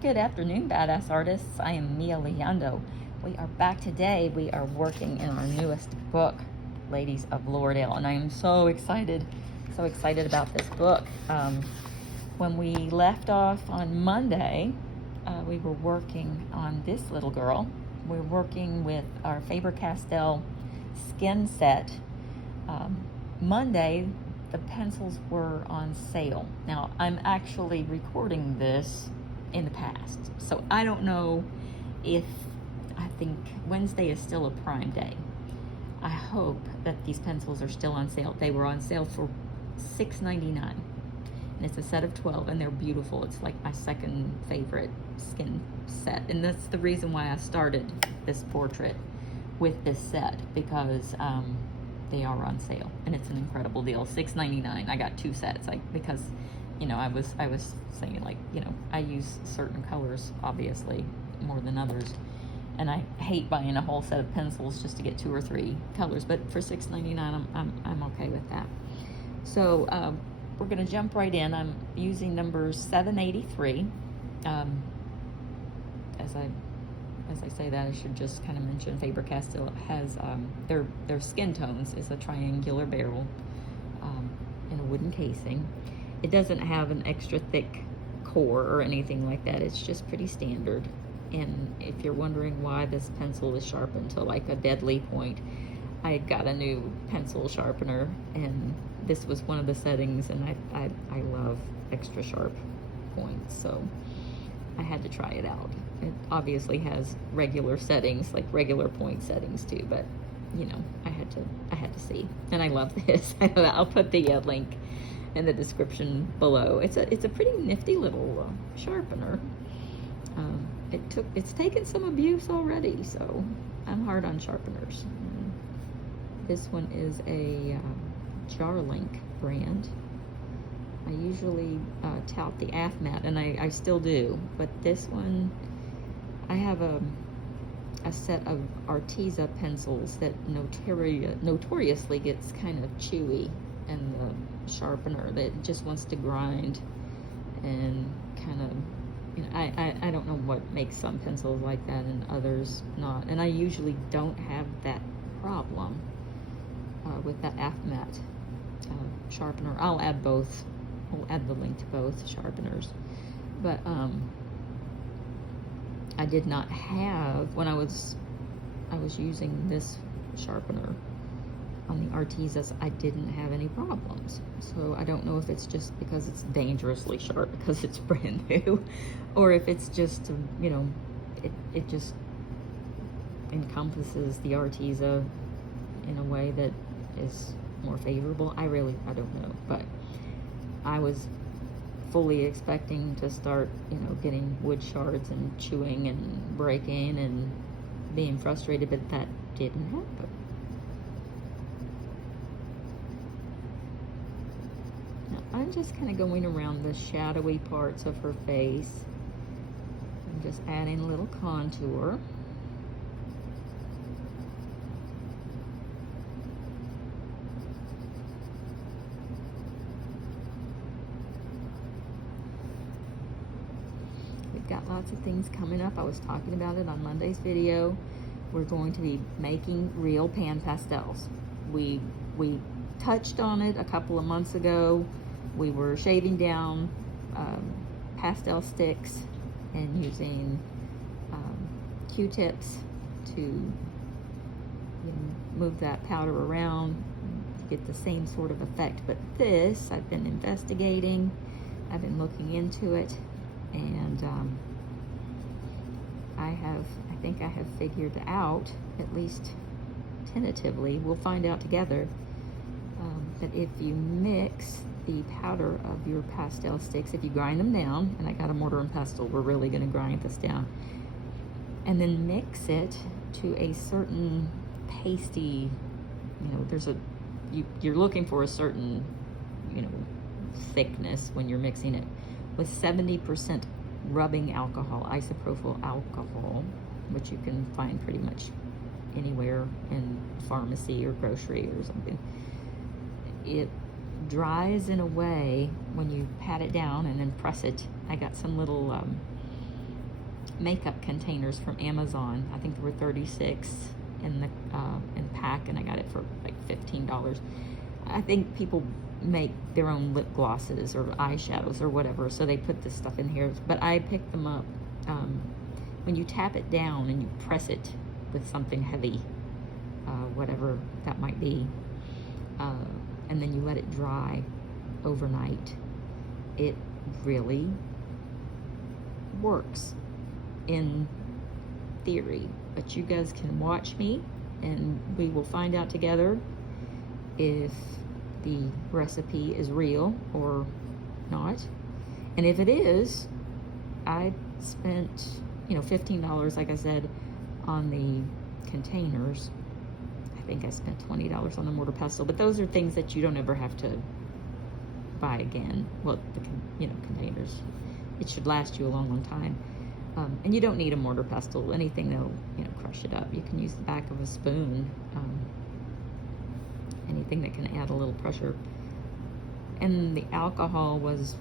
Good afternoon, badass artists. I am Mia Leondo. We are back today. We are working in our newest book, Ladies of Loradale, and I am so excited about this book. When we left off on Monday, we were working on this little girl. We're working with our Faber Castell skin set. Monday, the pencils were on sale. Now, I'm actually recording this in the past, so I don't know if, I think Wednesday is still a prime day. I hope that these pencils are still on sale. They were on sale for $6.99, and it's a set of 12, and they're beautiful. It's like my second favorite skin set, and that's the reason why I started this portrait with this set, because they are on sale, and it's an incredible deal. $6.99. I got two sets, because you know, I was saying, like, you know, I use certain colors obviously more than others, and I hate buying a whole set of pencils just to get 2 or 3 colors, but for $6.99 I'm okay with that. So we're gonna jump right in. I'm using number 783. As I say that, I should just kind of mention Faber Castell has their skin tones is a triangular barrel in a wooden casing. It doesn't have an extra thick core or anything like that. It's just pretty standard. And if you're wondering why this pencil is sharpened to like a deadly point, I got a new pencil sharpener, and this was one of the settings, and I love extra sharp points, so I had to try it out. It obviously has regular settings, like regular point settings too, but you know, I had to see. And I love this. I'll put the link in the description below. It's a pretty nifty little sharpener. It's taken some abuse already, so I'm hard on sharpeners. This one is a Jarlink brand. I usually tout the AFMAT, and I still do, but this one, I have a set of Arteza pencils that notoriously gets kind of chewy, and the sharpener that just wants to grind and kind of, you know, I don't know what makes some pencils like that and others not, and I usually don't have that problem with that AFMAT sharpener. I'll add both. I'll add the link to both sharpeners, but I did not have, when I was using this sharpener on the Artezas, I didn't have any problems. So I don't know if it's just because it's dangerously sharp because it's brand new, or if it's just, you know, it just encompasses the Arteza in a way that is more favorable. I don't know, but I was fully expecting to start, you know, getting wood shards and chewing and breaking and being frustrated, but that didn't happen. Now, I'm just kind of going around the shadowy parts of her face. I'm just adding a little contour. Got lots of things coming up. I was talking about it on Monday's video. We're going to be making real pan pastels. We touched on it a couple of months ago. We were shaving down pastel sticks and using Q-tips to, you know, move that powder around to get the same sort of effect. But this, I've been investigating, I've been looking into it, and I think I have figured out, at least tentatively, we'll find out together, that if you mix the powder of your pastel sticks, if you grind them down, and I got a mortar and pestle, we're really going to grind this down, and then mix it to a certain pasty, you know, you're looking for a certain, you know, thickness when you're mixing it, with 70% rubbing alcohol, isopropyl alcohol, which you can find pretty much anywhere in pharmacy or grocery or something. It dries in a way when you pat it down and then press it. I got some little makeup containers from Amazon. I think there were 36 in the pack, and I got it for like $15. I think people make their own lip glosses or eyeshadows or whatever, so they put this stuff in here. But I picked them up. When you tap it down and you press it with something heavy, whatever that might be, and then you let it dry overnight, it really works in theory. But you guys can watch me and we will find out together if the recipe is real or not. And if it is, I spent, $15, like I said, on the containers. I think I spent $20 on the mortar pestle, but those are things that you don't ever have to buy again. Well, the containers, it should last you a long, long time. And you don't need a mortar pestle, anything that'll, crush it up. You can use the back of a spoon, anything that can add a little pressure. And the alcohol was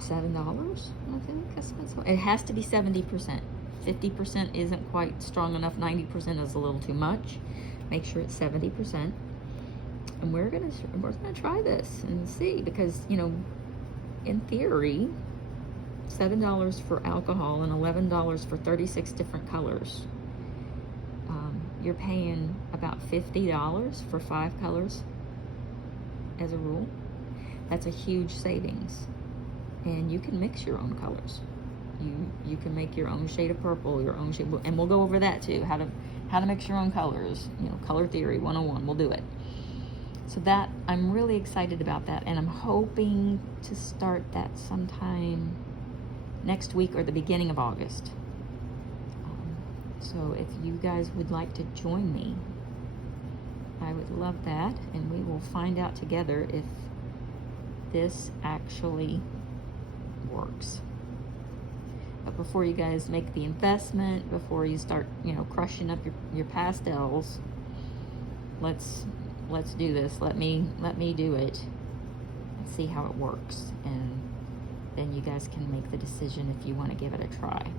$7, I think. It has to be 70%. 50% isn't quite strong enough. 90% is a little too much. Make sure it's 70%. And we're gonna try this and see, because in theory, $7 for alcohol and $11 for 36 different colors. You're paying about $50 for 5 colors as a rule. That's a huge savings. And you can mix your own colors. You can make your own shade of purple, your own shade, and we'll go over that too, how to mix your own colors. Color theory 101, we'll do it. So that, I'm really excited about that, and I'm hoping to start that sometime next week or the beginning of August. So if you guys would like to join me, I would love that, and we will find out together if this actually works. But before you guys make the investment, before you start, crushing up your pastels, let's do this. Let me do it and see how it works, and then you guys can make the decision if you want to give it a try.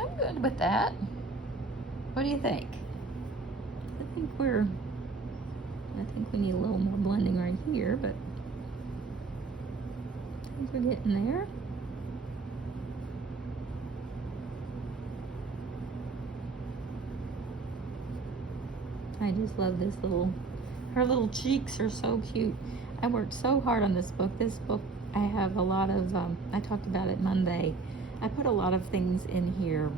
I'm good with that. What do you think? I think we need a little more blending right here, but I think we're getting there. I just love this her little cheeks are so cute. I worked so hard on this book. This book, I have a lot of, I talked about it Monday. I put a lot of things in here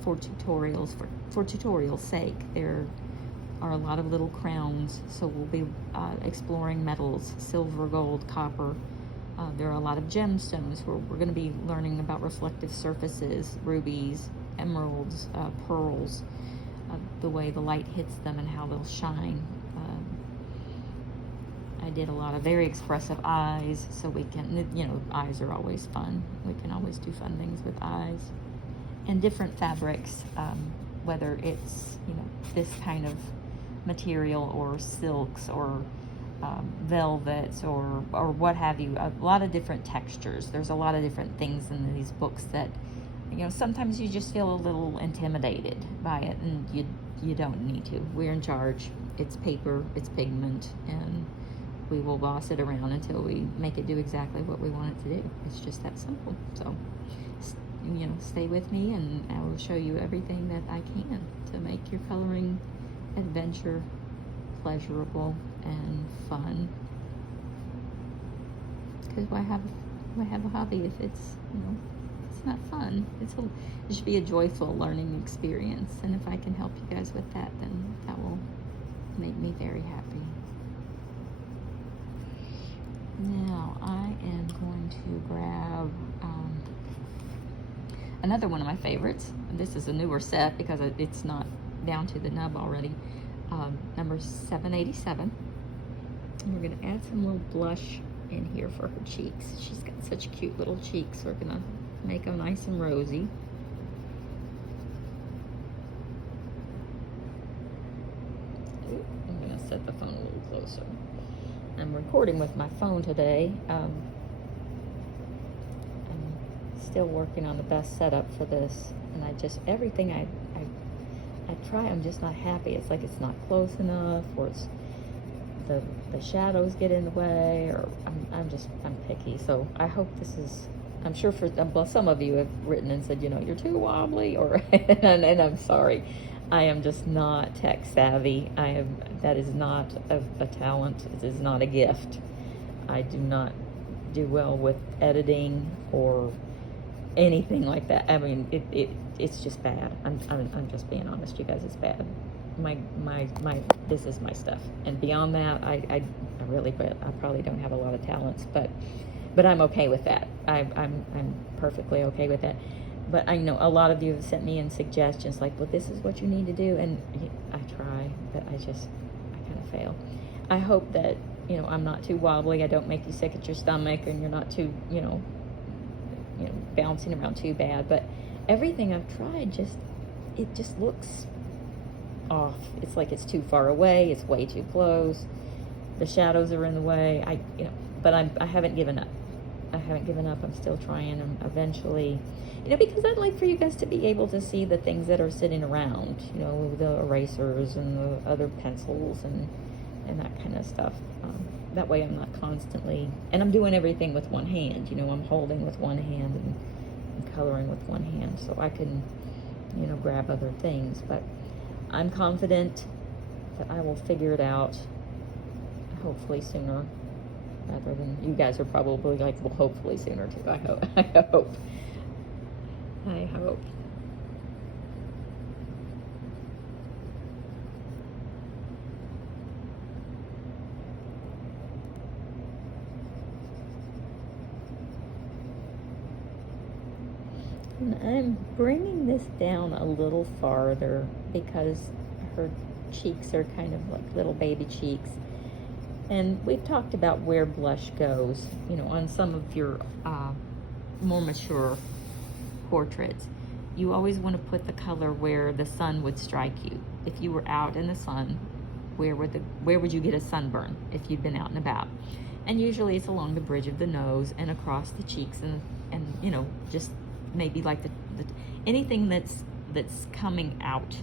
for tutorials, for tutorial's sake. There are a lot of little crowns, so we'll be exploring metals, silver, gold, copper. There are a lot of gemstones where we're going to be learning about reflective surfaces, rubies, emeralds, pearls, the way the light hits them and how they'll shine. I did a lot of very expressive eyes, so we can, eyes are always fun. We can always do fun things with eyes. And different fabrics, whether it's, this kind of material or silks or velvets or what have you. A lot of different textures. There's a lot of different things in these books that, sometimes you just feel a little intimidated by it, and you don't need to. We're in charge. It's paper, it's pigment, and we will boss it around until we make it do exactly what we want it to do. It's just that simple. So, stay with me, and I will show you everything that I can to make your coloring adventure pleasurable and fun. Because why have a hobby if it's, it's not fun? It should be a joyful learning experience, and if I can help you guys with that, then that will make me very happy. Now I am going to grab another one of my favorites. This is a newer set because it's not down to the nub already. Number 787. And we're going to add some little blush in here for her cheeks. She's got such cute little cheeks. We're going to make them nice and rosy. Ooh, I'm going to set the phone a little closer. I'm recording with my phone today. I'm still working on the best setup for this, and everything I try, I'm just not happy. It's like it's not close enough, or it's the shadows get in the way, or I'm picky. So I hope this is, I'm sure well, some of you have written and said, you're too wobbly, or and I'm sorry. I am just not tech savvy. That is not a talent. It is not a gift. I do not do well with editing or anything like that. I mean, it's just bad. I'm just being honest, you guys. It's bad. This is my stuff, and beyond that, I probably don't have a lot of talents, but I'm okay with that. I'm perfectly okay with that. But I know a lot of you have sent me in suggestions like, well, this is what you need to do, and I try, but I kind of fail. I hope that I'm not too wobbly. I don't make you sick at your stomach, and you're not too bouncing around too bad. But everything I've tried it just looks off. It's like it's too far away. It's way too close. The shadows are in the way. But I haven't given up. I'm still trying, and eventually, because I'd like for you guys to be able to see the things that are sitting around, the erasers and the other pencils and that kind of stuff. That way I'm not constantly, and I'm doing everything with one hand. I'm holding with one hand and coloring with one hand, so I can, grab other things. But I'm confident that I will figure it out, hopefully sooner, rather than you guys are probably like, well, hopefully sooner too. I hope. And I'm bringing this down a little farther because her cheeks are kind of like little baby cheeks. And we've talked about where blush goes, on some of your more mature portraits. You always want to put the color where the sun would strike you. If you were out in the sun, where would you get a sunburn if you'd been out and about? And usually it's along the bridge of the nose and across the cheeks, and just maybe like the anything that's coming out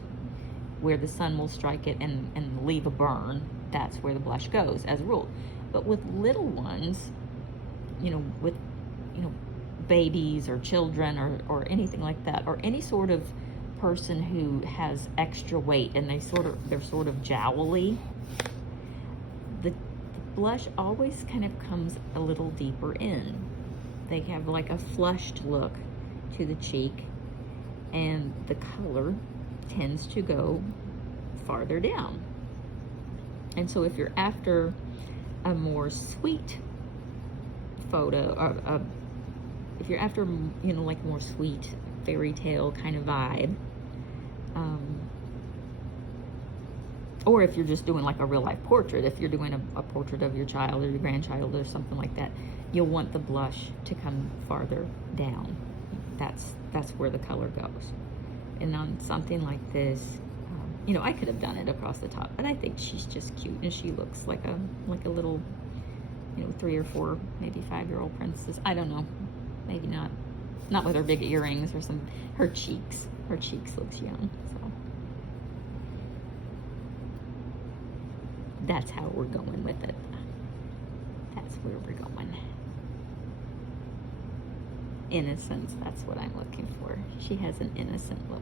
where the sun will strike it and leave a burn. That's where the blush goes as a rule. But with little ones, with babies or children or anything like that, or any sort of person who has extra weight and they're sort of jowly, the blush always kind of comes a little deeper in. They have like a flushed look to the cheek, and the color tends to go farther down. And so if you're after a more sweet photo, or if you're after, like more sweet fairy tale kind of vibe, or if you're just doing like a real life portrait, if you're doing a portrait of your child or your grandchild or something like that, you'll want the blush to come farther down. That's where the color goes. And on something like this, I could have done it across the top, but I think she's just cute, and she looks like a little, 3 or 4, maybe 5-year-old princess. I don't know, maybe not with her big earrings or her cheeks looks young. So that's how we're going with it. That's where we're going. Innocence, that's what I'm looking for. She has an innocent look.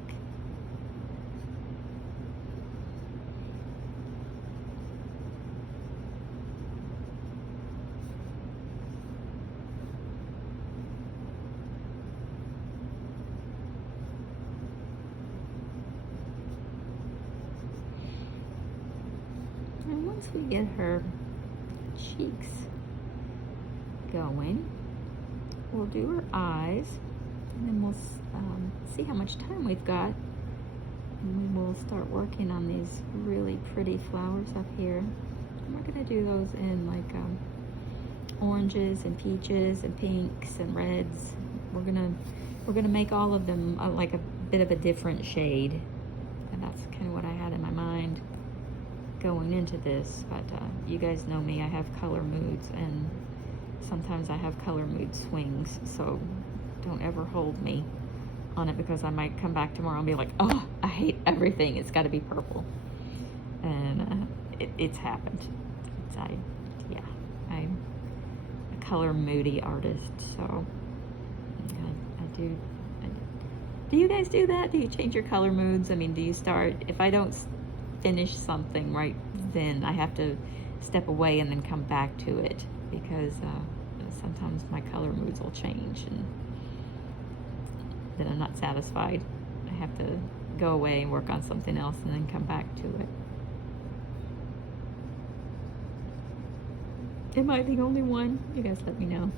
And once we get her cheeks going, we'll do her eyes, and then we'll see how much time we've got, and we will start working on these really pretty flowers up here. And we're gonna do those in like oranges and peaches and pinks and reds. We're gonna make all of them like a bit of a different shade, and that's kind of what I had in my mind. going into this, but you guys know me, I have color moods, and sometimes I have color mood swings, so don't ever hold me on it, because I might come back tomorrow and be like, oh, I hate everything, it's got to be purple. And it's happened. I'm a color moody artist, so I do. Do you guys do that? Do you change your color moods? I mean, do you start, if I don't finish something right then, I have to step away and then come back to it, because sometimes my color moods will change and then I'm not satisfied. I have to go away and work on something else and then come back to it. Am I the only one? You guys let me know.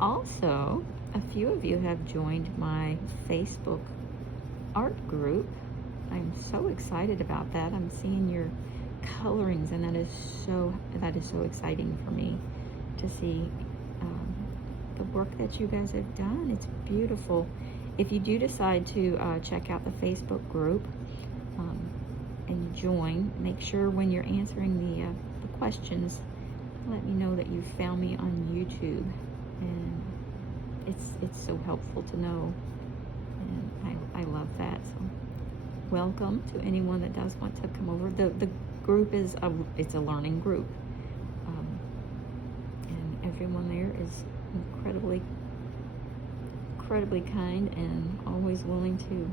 Also, a few of you have joined my Facebook art group. I'm so excited about that. I'm seeing your colorings, and that is so exciting for me to see the work that you guys have done. It's beautiful. If you do decide to check out the Facebook group and you join, make sure when you're answering the questions, let me know that you found me on YouTube, and it's so helpful to know, and I love that. So welcome to anyone that does want to come over. The group is it's a learning group, and everyone there is incredibly kind and always willing to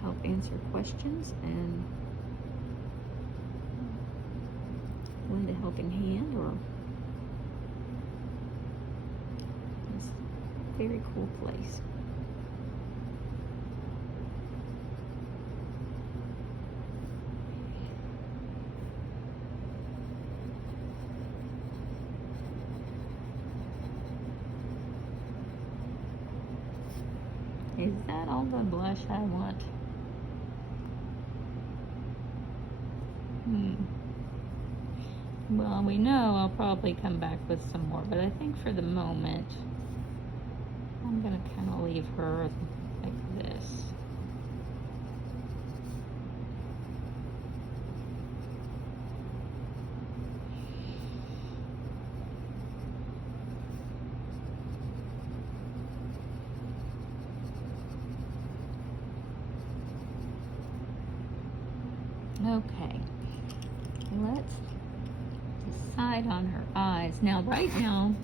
help answer questions and lend a helping hand, or it's a very cool place. Is that all the blush I want? Well, we know I'll probably come back with some more, but I think for the moment, I'm gonna kind of leave her like this. Okay, let's decide on her eyes. Now, right now,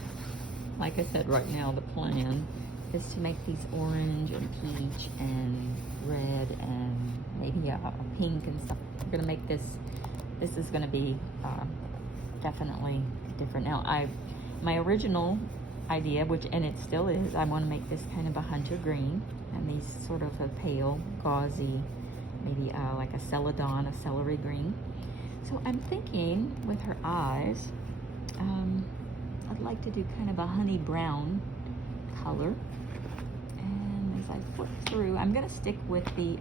like I said, right now the plan is to make these orange and peach and red and maybe a pink and stuff. We're gonna make this is gonna be definitely different. Now, my original idea, and it still is, I want to make this kind of a hunter green, and these sort of a pale, gauzy, maybe like a celadon, a celery green. So I'm thinking with her eyes, I'd like to do kind of a honey brown color. And as I flip through, I'm going to stick with the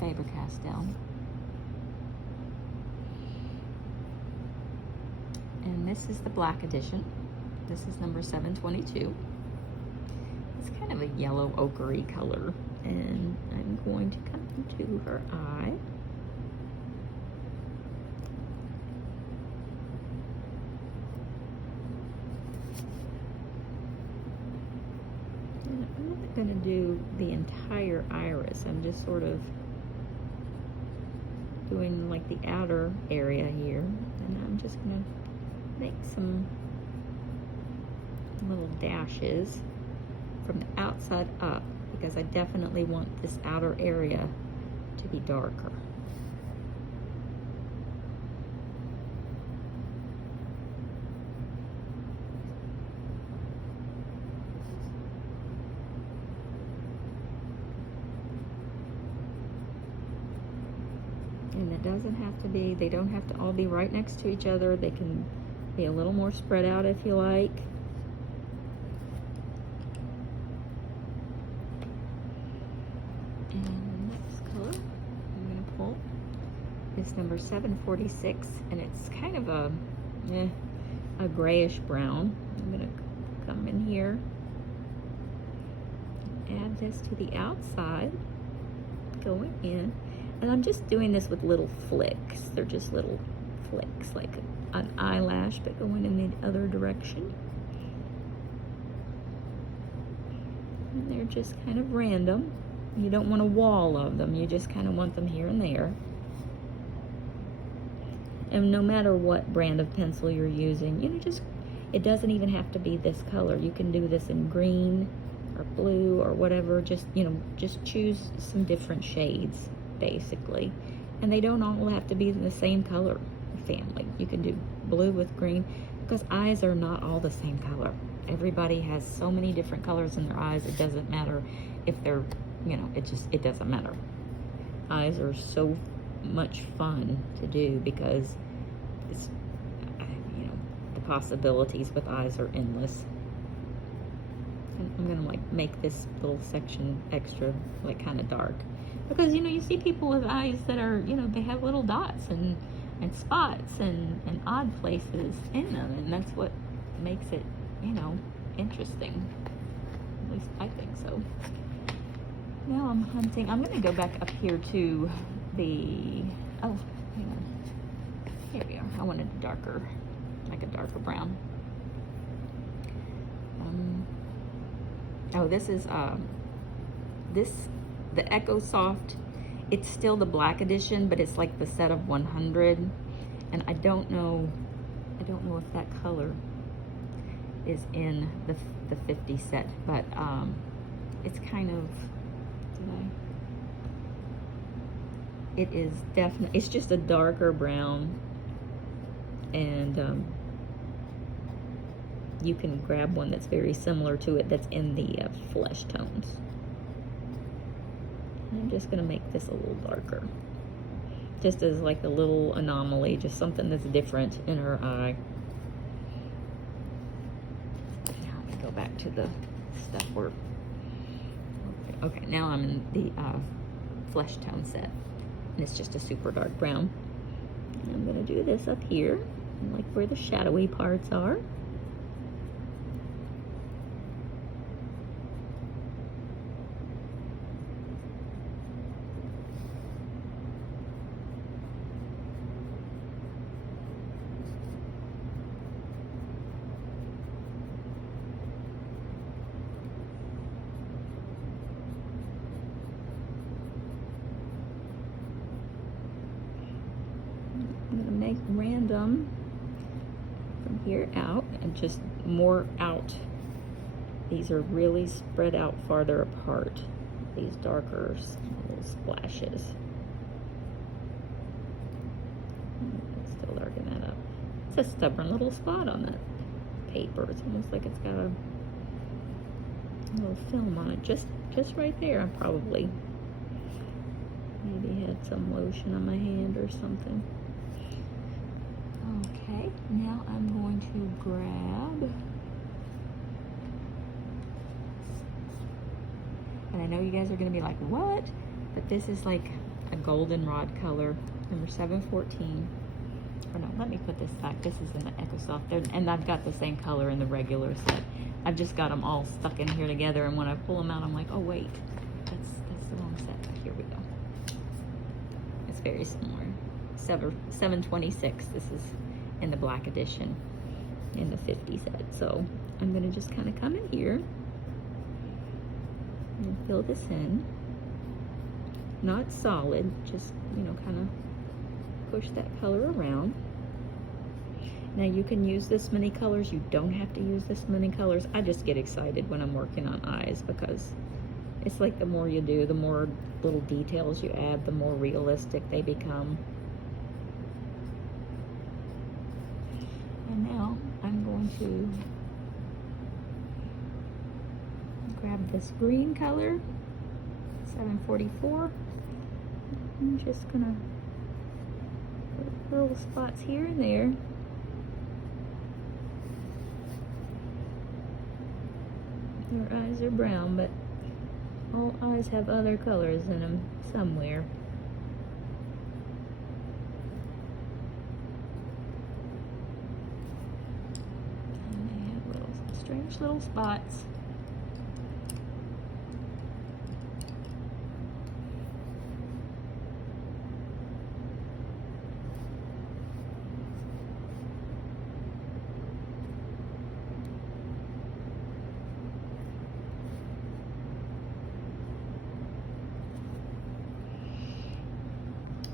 Faber Castell. And this is the black edition. This is number 722. It's kind of a yellow ochre color. And I'm going to come into her eye. And I'm not going to do the entire iris. I'm just sort of doing like the outer area here. And I'm just going to make some little dashes from the outside up, because I definitely want this outer area to be darker. And it doesn't have to be, they don't have to all be right next to each other. They can be a little more spread out if you like. It's number 746, and it's kind of a a grayish brown. I'm gonna come in here, add this to the outside, going in, and I'm just doing this with little flicks. They're just little flicks, like an eyelash, but going in the other direction. And they're just kind of random. You don't want a wall of them, you just kind of want them here and there. And no matter what brand of pencil you're using, you know, just, it doesn't even have to be this color. You can do this in green or blue or whatever. Just, you know, just choose some different shades, basically. And they don't all have to be in the same color family. You can do blue with green, because eyes are not all the same color. Everybody has so many different colors in their eyes. It doesn't matter if they're, you know, it doesn't matter. Eyes are so much fun to do because it's, you know, the possibilities with eyes are endless. And I'm gonna like make this little section extra like kind of dark, because, you know, you see people with eyes that are, you know, they have little dots and spots and odd places in them, and that's what makes it, you know, interesting. At least I think so. Now I'm hunting. I'm going to go back up here to the, oh, hang on. Here we are. I wanted a darker, like a darker brown. Oh, this is, the Echo Soft. It's still the black edition, but it's like the set of 100. And I don't know if that color is in the 50 set, but it's kind of, it is definitely, it's just a darker brown, and you can grab one that's very similar to it that's in the flesh tones. I'm just gonna make this a little darker, just as like a little anomaly, just something that's different in her eye. Now let me go back to the stuff where, okay, now I'm in the flesh tone set, and it's just a super dark brown. And I'm gonna do this up here, like where the shadowy parts are. I'm going to make random from here out and just more out. These are really spread out farther apart, these darker little splashes. Still darken that up. It's a stubborn little spot on that paper. It's almost like it's got a little film on it, just right there. I probably maybe had some lotion on my hand or something. Okay, now I'm going to grab, and I know you guys are going to be like, what? But this is like a goldenrod color, number 714. Or no, let me put this back. This is in the Echo Soft there, and I've got the same color in the regular set. I've just got them all stuck in here together, and when I pull them out, I'm like, oh wait, that's the wrong set. Here we go. It's very similar. 726. This is in the black edition in the 50 set. So I'm going to just kind of come in here and fill this in. Not solid, just, you know, kind of push that color around. Now you can use this many colors. You don't have to use this many colors. I just get excited when I'm working on eyes, because it's like the more you do, the more little details you add, the more realistic they become. And now I'm going to grab this green color, 744. I'm just gonna put little spots here and there. Their eyes are brown, but all eyes have other colors in them somewhere. strange little spots.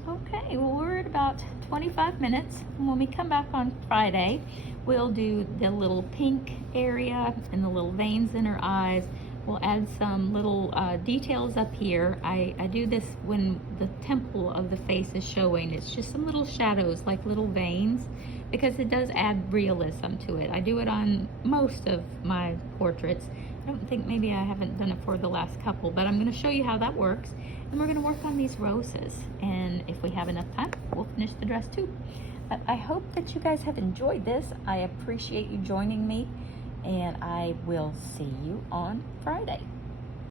Okay, well, we're at about 25 minutes. When we come back on Friday, we'll do the little pink area and the little veins in her eyes. We'll add some little details up here. I do this when the temple of the face is showing. It's just some little shadows, like little veins, because it does add realism to it. I do it on most of my portraits. I don't think, maybe I haven't done it for the last couple, but I'm going to show you how that works. And we're going to work on these roses, and if we have enough time, we'll finish the dress too. But I hope that you guys have enjoyed this. I appreciate you joining me, and I will see you on Friday.